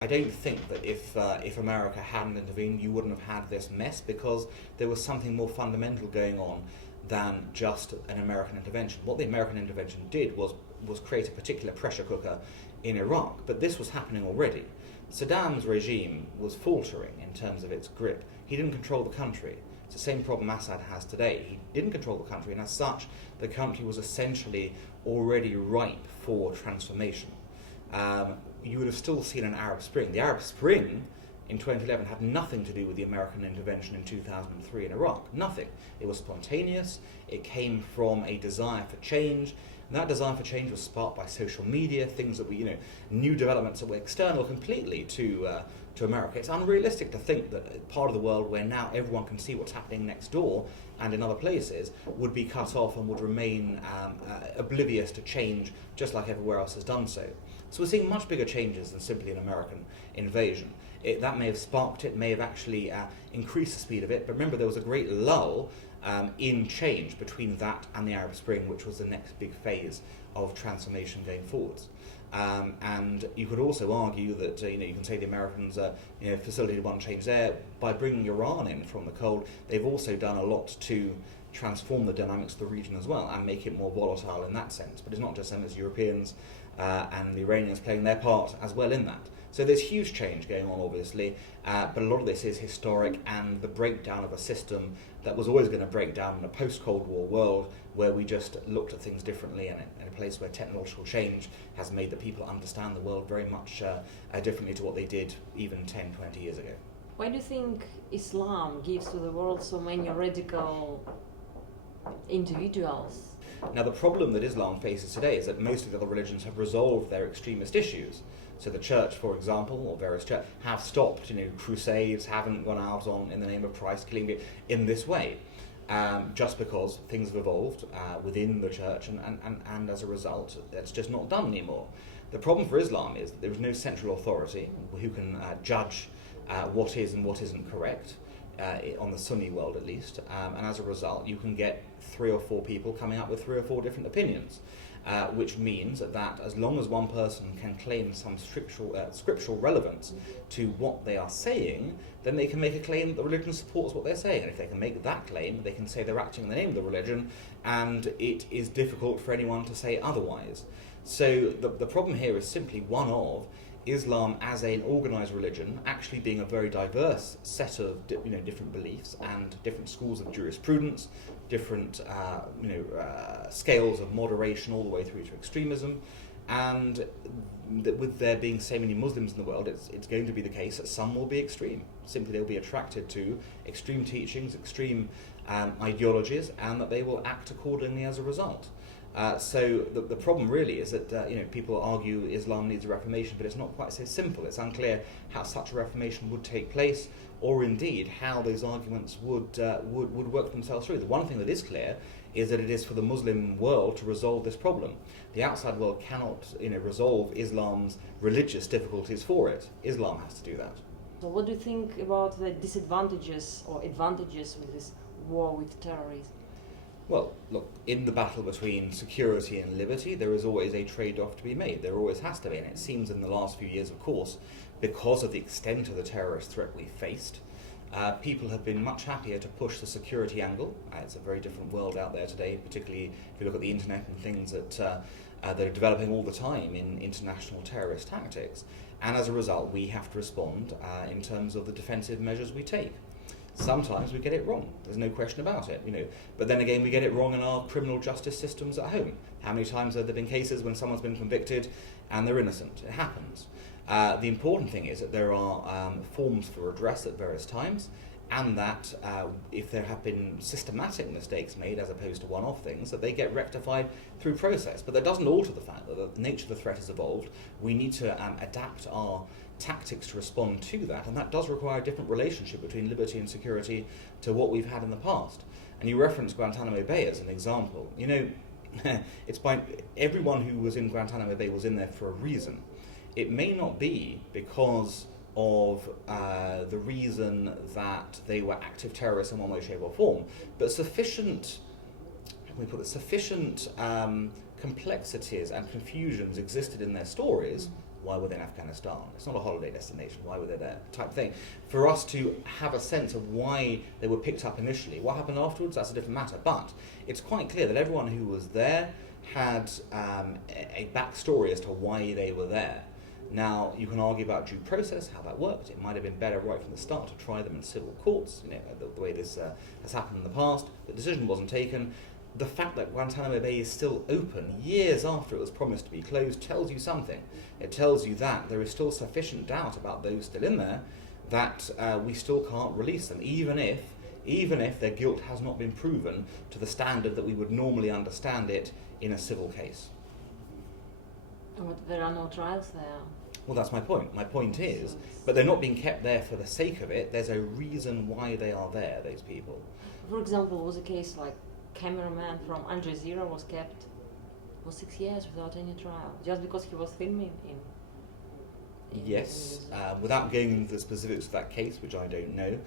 I don't think that if America hadn't intervened, you wouldn't have had this mess, because there was something more fundamental going on than just an American intervention. What the American intervention did was create a particular pressure cooker in Iraq, but this was happening already. Saddam's regime was faltering in terms of its grip. He didn't control the country. It's the same problem Assad has today. He didn't control the country, and as such, the country was essentially already ripe for transformation. You would have still seen an Arab Spring. The Arab Spring in 2011 had nothing to do with the American intervention in 2003 in Iraq. Nothing. It was spontaneous. It came from a desire for change. And that desire for change was sparked by social media, things that were, new developments that were external completely to America. It's unrealistic to think that part of the world where now everyone can see what's happening next door and in other places would be cut off and would remain oblivious to change, just like everywhere else has done so. So we're seeing much bigger changes than simply an American invasion. That may have sparked it, may have actually increased the speed of it, but remember there was a great lull in change between that and the Arab Spring, which was the next big phase of transformation going forwards. And you could also argue that you can say the Americans facilitated one change there by bringing Iran in from the cold. They've also done a lot to transform the dynamics of the region as well and make it more volatile in that sense. But it's not just them, as Europeans and the Iranians playing their part as well in that. So there's huge change going on, obviously, but a lot of this is historic and the breakdown of a system that was always going to break down in a post-Cold War world where we just looked at things differently, and in a place where technological change has made the people understand the world very much differently to what they did even 10, 20 years ago. Why do you think Islam gives to the world so many radical individuals? Now, the problem that Islam faces today is that most of the other religions have resolved their extremist issues. So the church, for example, or various churches, have stopped, crusades, haven't gone out in the name of Christ, killing people in this way, just because things have evolved within the church, and as a result, that's just not done anymore. The problem for Islam is that there is no central authority who can judge what is and what isn't correct, on the Sunni world at least, and as a result, you can get 3 or 4 people coming up with 3 or 4 different opinions. Which means that as long as one person can claim some scriptural relevance to what they are saying, then they can make a claim that the religion supports what they're saying. And if they can make that claim, they can say they're acting in the name of the religion, and it is difficult for anyone to say otherwise. So the problem here is simply one of Islam as an organised religion actually being a very diverse set of different beliefs and different schools of jurisprudence, different scales of moderation all the way through to extremism, and with there being so many Muslims in the world, it's going to be the case that some will be extreme. Simply they'll be attracted to extreme teachings, extreme ideologies, and that they will act accordingly as a result. So the problem really is that people argue Islam needs a reformation, but it's not quite so simple. It's unclear how such a reformation would take place, or indeed how those arguments would work themselves through. The one thing that is clear is that it is for the Muslim world to resolve this problem. The outside world cannot resolve Islam's religious difficulties for it. Islam has to do that. So what do you think about the disadvantages or advantages with this war with terrorism? Well, look, in the battle between security and liberty, there is always a trade-off to be made. There always has to be, and it seems in the last few years, of course, because of the extent of the terrorist threat we faced, people have been much happier to push the security angle. It's a very different world out there today, particularly if you look at the internet and things that are developing all the time in international terrorist tactics. And as a result, we have to respond in terms of the defensive measures we take. Sometimes we get it wrong, there's no question about it, But then again, we get it wrong in our criminal justice systems at home. How many times have there been cases when someone's been convicted and they're innocent? It happens. The important thing is that there are forms for redress at various times, and that if there have been systematic mistakes made as opposed to one-off things, that they get rectified through process. But that doesn't alter the fact that the nature of the threat has evolved. We need to adapt our tactics to respond to that, and that does require a different relationship between liberty and security to what we've had in the past. And you referenced Guantanamo Bay as an example. It's by everyone who was in Guantanamo Bay was in there for a reason. It may not be because of the reason that they were active terrorists in one way, shape or form, but sufficient complexities and confusions existed in their stories Why were they in Afghanistan? It's not a holiday destination. Why were they there? Type thing. For us to have a sense of why they were picked up initially, what happened afterwards, that's a different matter. But it's quite clear that everyone who was there had a backstory as to why they were there. Now, you can argue about due process, how that worked. It might have been better right from the start to try them in civil courts, the way this has happened in the past. The decision wasn't taken. The fact that Guantanamo Bay is still open years after it was promised to be closed tells you something. It tells you that there is still sufficient doubt about those still in there that we still can't release them, even if their guilt has not been proven to the standard that we would normally understand it in a civil case. But there are no trials there. Well, that's my point. My point is, but they're not being kept there for the sake of it. There's a reason why they are there, those people. For example, was a case like cameraman from Al Jazeera was kept for 6 years without any trial, just because he was filming in Yes, without going into the specifics of that case, which I don't know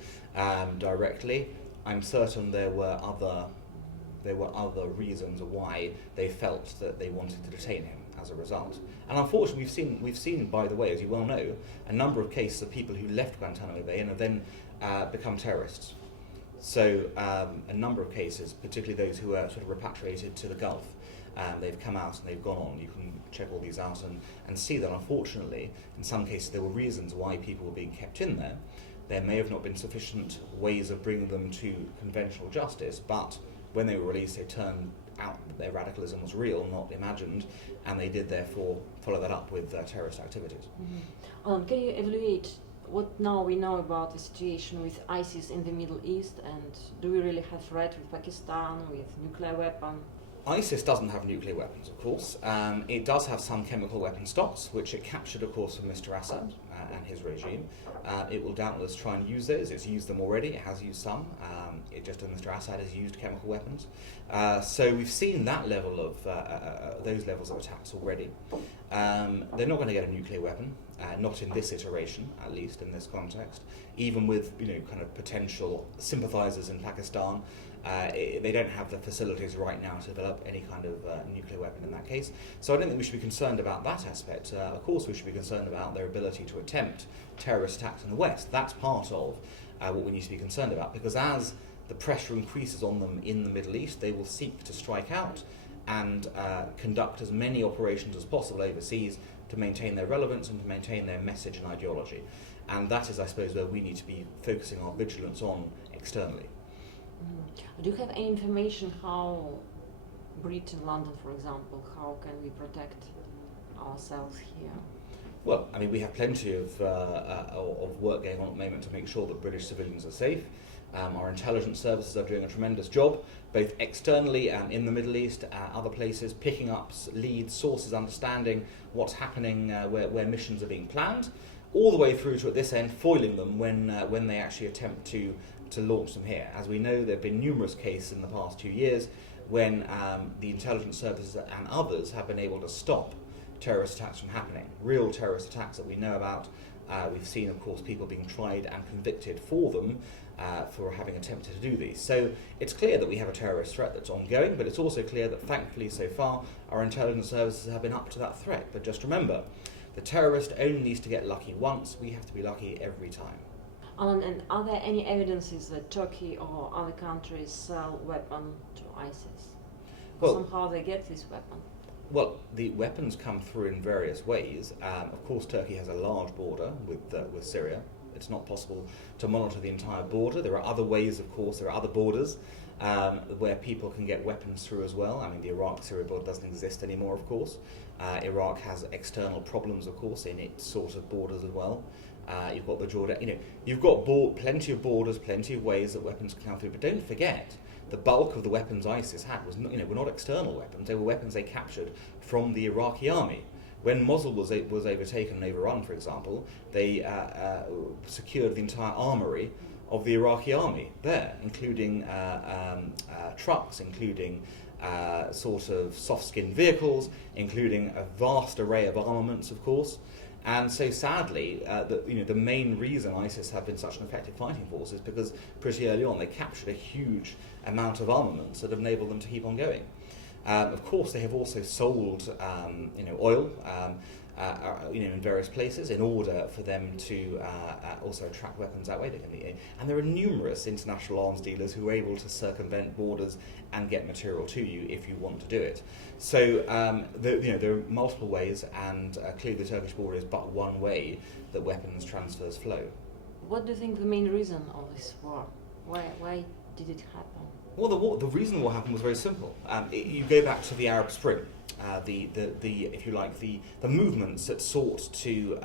directly, I'm certain there were other reasons why they felt that they wanted to detain him as a result. And unfortunately, we've seen, by the way, as you well know, a number of cases of people who left Guantanamo Bay and have then become terrorists. So a number of cases, particularly those who are sort of repatriated to the Gulf, they've come out and they've gone on. You can check all these out and see that, unfortunately, in some cases there were reasons why people were being kept in there. There may have not been sufficient ways of bringing them to conventional justice, but when they were released, they turned out that their radicalism was real, not imagined, and they did therefore follow that up with terrorist activities. Mm-hmm. Can you evaluate what now we know about the situation with ISIS in the Middle East, and do we really have threat with Pakistan, with nuclear weapon? ISIS doesn't have nuclear weapons, of course. It does have some chemical weapon stocks, which it captured, of course, from Mr. Assad and his regime. It will doubtless try and use those. It's used them already. It has used some. It just as Mr. Assad has used chemical weapons. So we've seen that level of those levels of attacks already. They're not going to get a nuclear weapon, not in this iteration, at least in this context. Even with kind of potential sympathizers in Pakistan. They don't have the facilities right now to develop any kind of nuclear weapon in that case. So I don't think we should be concerned about that aspect. Of course we should be concerned about their ability to attempt terrorist attacks in the West. That's part of what we need to be concerned about, because as the pressure increases on them in the Middle East, they will seek to strike out and conduct as many operations as possible overseas to maintain their relevance and to maintain their message and ideology. And that is, I suppose, where we need to be focusing our vigilance on externally. Do you have any information how Britain, London, for example, how can we protect ourselves here? Well, I mean, we have plenty of work going on at the moment to make sure that British civilians are safe. Our intelligence services are doing a tremendous job, both externally and in the Middle East, other places, picking up leads, sources, understanding what's happening, where missions are being planned, all the way through to, at this end, foiling them when they actually attempt to launch them here. As we know, there have been numerous cases in the past 2 years when the intelligence services and others have been able to stop terrorist attacks from happening. Real terrorist attacks that we know about. We've seen, of course, people being tried and convicted for them for having attempted to do these. So it's clear that we have a terrorist threat that's ongoing, but it's also clear that, thankfully, so far, our intelligence services have been up to that threat. But just remember, the terrorist only needs to get lucky once. We have to be lucky every time. And are there any evidences that Turkey or other countries sell weapons to ISIS? Well, somehow they get this weapon. Well, the weapons come through in various ways. Of course, Turkey has a large border with Syria. It's not possible to monitor the entire border. There are other ways, of course. There are other borders where people can get weapons through as well. I mean, the Iraq-Syria border doesn't exist anymore, of course. Iraq has external problems, of course, in its sort of borders as well. You've got the Jordan. You've got plenty of borders, plenty of ways that weapons can come through. But don't forget, the bulk of the weapons ISIS had were not external weapons. They were weapons they captured from the Iraqi army. When Mosul was overtaken and overrun, for example, they secured the entire armory of the Iraqi army there, including trucks, including sort of soft-skinned vehicles, including a vast array of armaments, of course. And so sadly, the main reason ISIS have been such an effective fighting force is because pretty early on they captured a huge amount of armaments that have enabled them to keep on going. Of course, they have also sold oil in various places in order for them to also attract weapons that way. And there are numerous international arms dealers who are able to circumvent borders and get material to you if you want to do it. So there are multiple ways, and clearly the Turkish border is but one way that weapons transfers flow. What do you think the main reason of this war? Why did it happen? Well, the reason what happened was very simple. You go back to the Arab Spring, if you like, the movements that sought to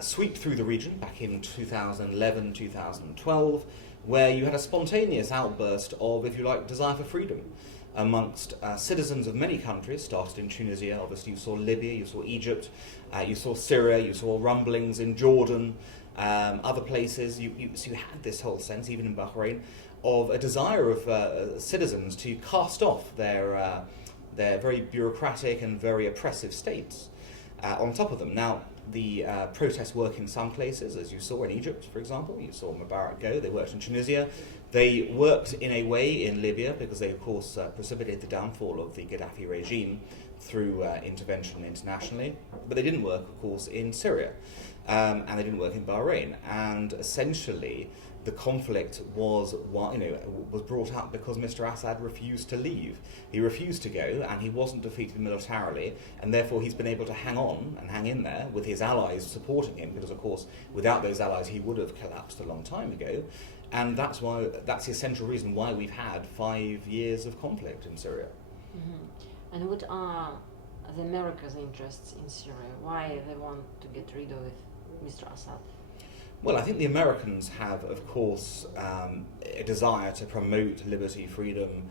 sweep through the region back in 2011, 2012, where you had a spontaneous outburst of, if you like, desire for freedom amongst citizens of many countries. Started in Tunisia, obviously you saw Libya, you saw Egypt, you saw Syria, you saw rumblings in Jordan, other places. So you had this whole sense, even in Bahrain, of a desire of citizens to cast off their very bureaucratic and very oppressive states on top of them. Now, the protests work in some places, as you saw in Egypt, for example. You saw Mubarak go. They worked in Tunisia. They worked in a way in Libya because they, of course, precipitated the downfall of the Gaddafi regime through intervention internationally. But they didn't work, of course, in Syria. And they didn't work in Bahrain. And essentially, the conflict was brought up because Mr. Assad refused to leave. He refused to go, and he wasn't defeated militarily, and therefore he's been able to hang on and hang in there with his allies supporting him, because of course without those allies he would have collapsed a long time ago. And that's the essential reason why we've had 5 years of conflict in Syria. Mm-hmm. And what are the America's interests in Syria? Why they want to get rid of Mr. Assad? Well, I think the Americans have, of course, a desire to promote liberty, freedom,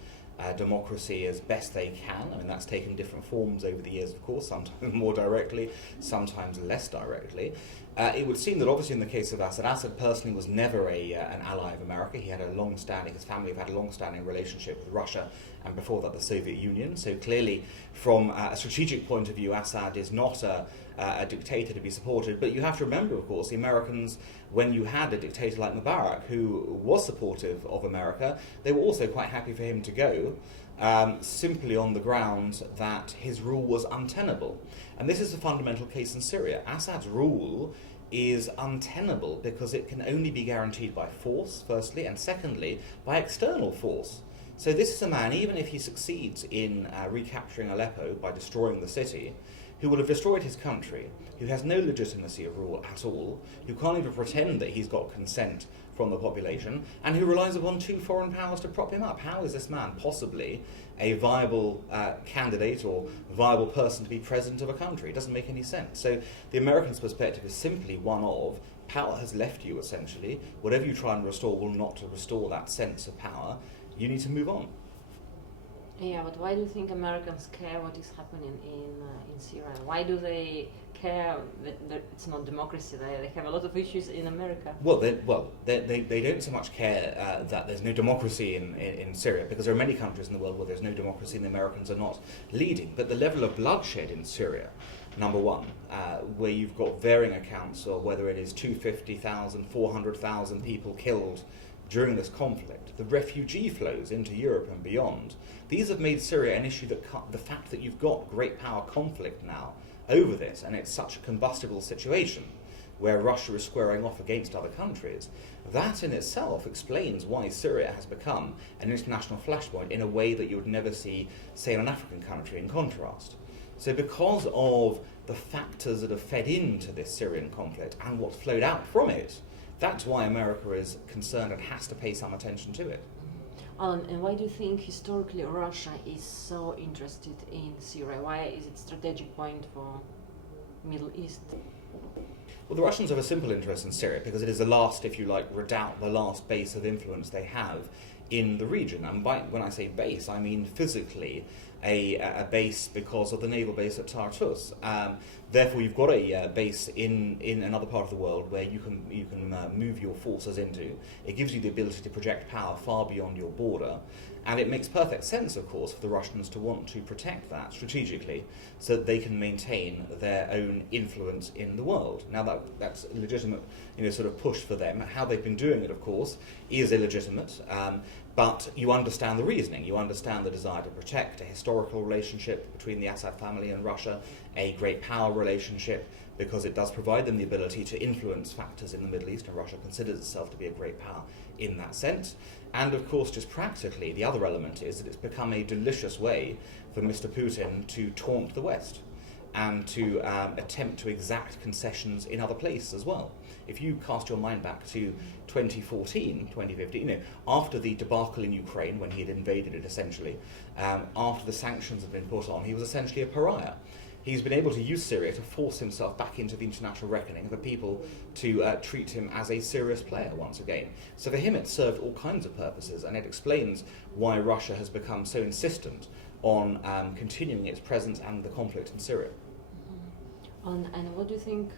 democracy as best they can. I mean, that's taken different forms over the years, of course, sometimes more directly, sometimes less directly. It would seem that obviously in the case of Assad, Assad personally was never an ally of America. He had his family have had a long-standing relationship with Russia, and before that the Soviet Union. So clearly, from a strategic point of view, Assad is not a dictator to be supported. But you have to remember, of course, the Americans, when you had a dictator like Mubarak, who was supportive of America, they were also quite happy for him to go, simply on the grounds that his rule was untenable. And this is a fundamental case in Syria. Assad's rule is untenable because it can only be guaranteed by force, firstly, and secondly, by external force. So this is a man, even if he succeeds in recapturing Aleppo by destroying the city, who will have destroyed his country, who has no legitimacy of rule at all, who can't even pretend that he's got consent from the population, and who relies upon 2 foreign powers to prop him up. How is this man possibly a viable candidate or viable person to be president of a country? It doesn't make any sense. So the Americans' perspective is simply one of power has left you, essentially. Whatever you try and restore will not restore that sense of power. You need to move on. Yeah, but why do you think Americans care what is happening in Syria? Why do they care that it's not democracy there? They have a lot of issues in America. Well, they don't so much care that there's no democracy in Syria, because there are many countries in the world where there's no democracy and the Americans are not leading. But the level of bloodshed in Syria, number one, where you've got varying accounts of whether it is 250,000, 400,000 people killed during this conflict, the refugee flows into Europe and beyond, these have made Syria an issue that the fact that you've got great power conflict now over this, and it's such a combustible situation where Russia is squaring off against other countries, that in itself explains why Syria has become an international flashpoint in a way that you would never see, say, in an African country in contrast. So because of the factors that have fed into this Syrian conflict and what flowed out from it, that's why America is concerned and has to pay some attention to it. And why do you think historically Russia is so interested in Syria? Why is it a strategic point for Middle East? Well, the Russians have a simple interest in Syria because it is the last, if you like, redoubt, the last base of influence they have in the region. And when I say base, I mean physically a base because of the naval base at Tartus. Therefore, you've got a base in another part of the world where you can move your forces into. It gives you the ability to project power far beyond your border. And it makes perfect sense, of course, for the Russians to want to protect that strategically so that they can maintain their own influence in the world. Now, that's a legitimate sort of push for them. How they've been doing it, of course, is illegitimate. But you understand the reasoning, you understand the desire to protect a historical relationship between the Assad family and Russia, a great power relationship, because it does provide them the ability to influence factors in the Middle East, and Russia considers itself to be a great power in that sense. And of course, just practically, the other element is that it's become a delicious way for Mr. Putin to taunt the West and to attempt to exact concessions in other places as well. If you cast your mind back to 2014, 2015, after the debacle in Ukraine, when he had invaded it essentially, after the sanctions had been put on, he was essentially a pariah. He's been able to use Syria to force himself back into the international reckoning for people to treat him as a serious player once again. So for him it served all kinds of purposes, and it explains why Russia has become so insistent on continuing its presence and the conflict in Syria. And what do you think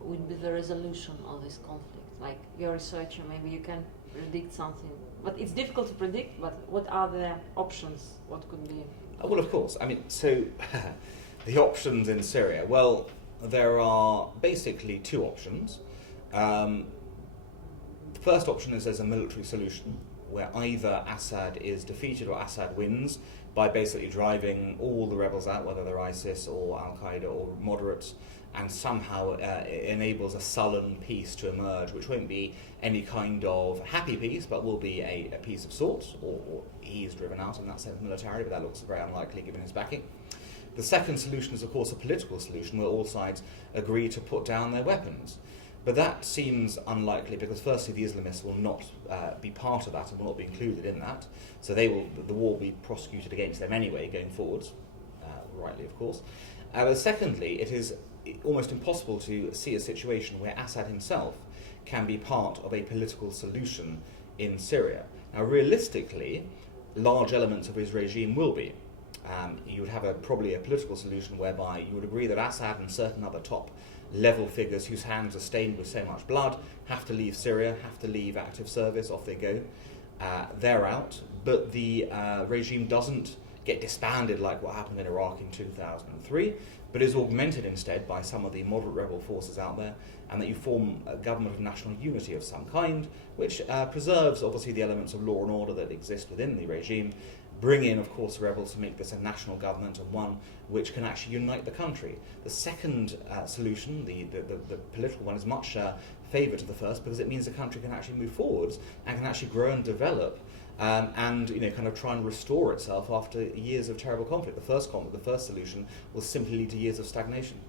would be the resolution of this conflict? Like, you're a researcher, maybe you can predict something. But it's difficult to predict, but what are the options? What could be? Well, of course. I mean, so the options in Syria, well, there are basically two options. The first option is there's a military solution where either Assad is defeated or Assad wins by basically driving all the rebels out, whether they're ISIS or Al-Qaeda or moderates, and somehow enables a sullen peace to emerge, which won't be any kind of happy peace, but will be a peace of sorts, or he is driven out in that sense militarily, but that looks very unlikely given his backing. The second solution is, of course, a political solution where all sides agree to put down their weapons. But that seems unlikely because, firstly, the Islamists will not be part of that and will not be included in that. So the war will be prosecuted against them anyway going forwards, rightly, of course. Secondly, it is almost impossible to see a situation where Assad himself can be part of a political solution in Syria. Now, realistically, large elements of his regime will be. You would have probably a political solution whereby you would agree that Assad and certain other top level figures whose hands are stained with so much blood have to leave Syria, have to leave active service, off they go. They're out, but the regime doesn't get disbanded like what happened in Iraq in 2003, but is augmented instead by some of the moderate rebel forces out there, and that you form a government of national unity of some kind, which preserves obviously the elements of law and order that exist within the regime, bring in, of course, the rebels to make this a national government and one which can actually unite the country. The second solution, the political one, is much favour to the first because it means the country can actually move forwards and can actually grow and develop and kind of try and restore itself after years of terrible conflict. The first solution will simply lead to years of stagnation.